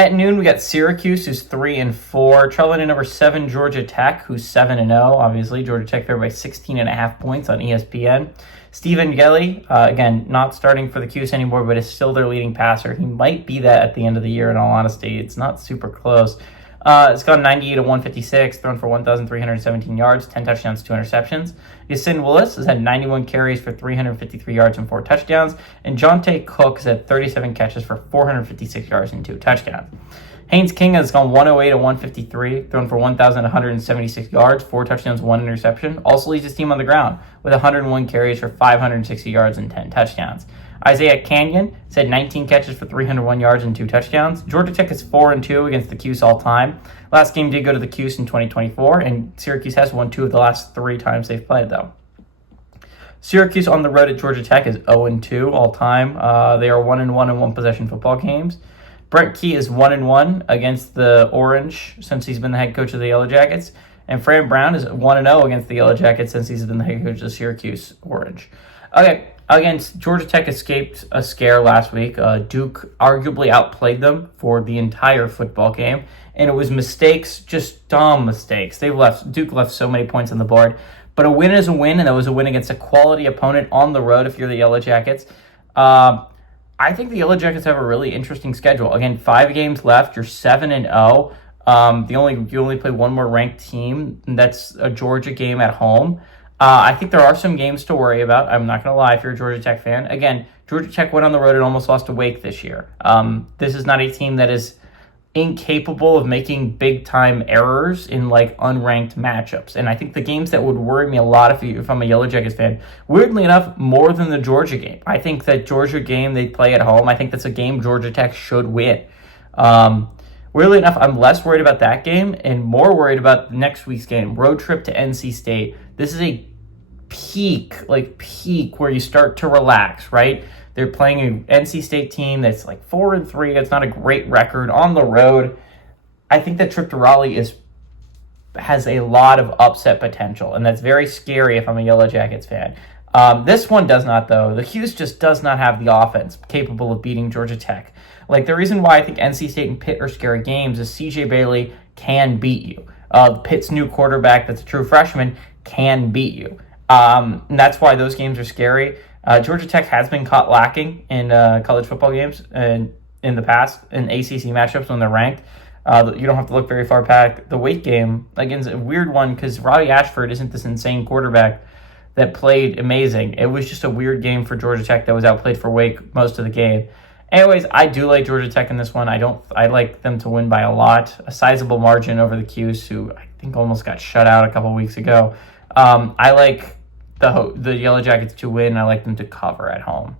At noon, we got Syracuse, who's 3-4, traveling to number 7 Georgia Tech, who's 7-0. Obviously, Georgia Tech favored by 16.5 points on ESPN. Stephen Gelly, again, not starting for the Cuse anymore, but is still their leading passer. He might be that at the end of the year, in all honesty. It's not super close. It's gone 98 to 156, thrown for 1,317 yards, 10 touchdowns, 2 interceptions. Yasin Willis has had 91 carries for 353 yards and 4 touchdowns. And Jonte Cook has had 37 catches for 456 yards and 2 touchdowns. Haynes King has gone 108 to 153, thrown for 1,176 yards, 4 touchdowns, 1 interception. Also leads his team on the ground with 101 carries for 560 yards and 10 touchdowns. Isaiah Canyon has had 19 catches for 301 yards and 2 touchdowns. Georgia Tech is 4-2 against the Cuse all time. Last game did go to the Cuse in 2024, and Syracuse has won 2 of the last 3 times they've played, though. Syracuse on the road at Georgia Tech is 0-2 all time. They are 1-1 in one-possession football games. Brent Key is 1-1 against the Orange since he's been the head coach of the Yellow Jackets. And Fran Brown is 1-0 against the Yellow Jackets since he's been the head coach of Syracuse Orange. Okay, against Georgia Tech escaped a scare last week. Duke arguably outplayed them for the entire football game. And it was mistakes, just dumb mistakes. Duke left so many points on the board. But a win is a win, and that was a win against a quality opponent on the road if you're the Yellow Jackets. I think the Yellow Jackets have a really interesting schedule. Again, 5 games left. You're 7-0. You only play one more ranked team, and that's a Georgia game at home. I think there are some games to worry about. I'm not going to lie if you're a Georgia Tech fan. Again, Georgia Tech went on the road and almost lost to Wake this year. This is not a team that is incapable of making big-time errors in unranked matchups. And I think the games that would worry me a lot if I'm a Yellow Jackets fan, weirdly enough, more than the Georgia game. I think that Georgia game they play at home, I think that's a game Georgia Tech should win. Weirdly enough, I'm less worried about that game and more worried about next week's game, road trip to NC State. This is a peak where you start to relax, right? They're playing an NC State team that's 4-3. It's not a great record on the road. I think that trip to Raleigh has a lot of upset potential, and that's very scary if I'm a Yellow Jackets fan. This one does not, though. The Cuse just does not have the offense capable of beating Georgia Tech. The reason why I think NC State and Pitt are scary games is CJ Bailey can beat you. Pitt's new quarterback that's a true freshman can beat you. And that's why those games are scary. Georgia Tech has been caught lacking in college football games and in the past in ACC matchups when they're ranked. You don't have to look very far back. The Wake game, again, is a weird one because Robbie Ashford isn't this insane quarterback that played amazing. It was just a weird game for Georgia Tech that was outplayed for Wake most of the game. Anyways, I do like Georgia Tech in this one. I like them to win by a lot, a sizable margin over the Cuse, who I think almost got shut out a couple weeks ago. I like the Yellow Jackets to win. I like them to cover at home.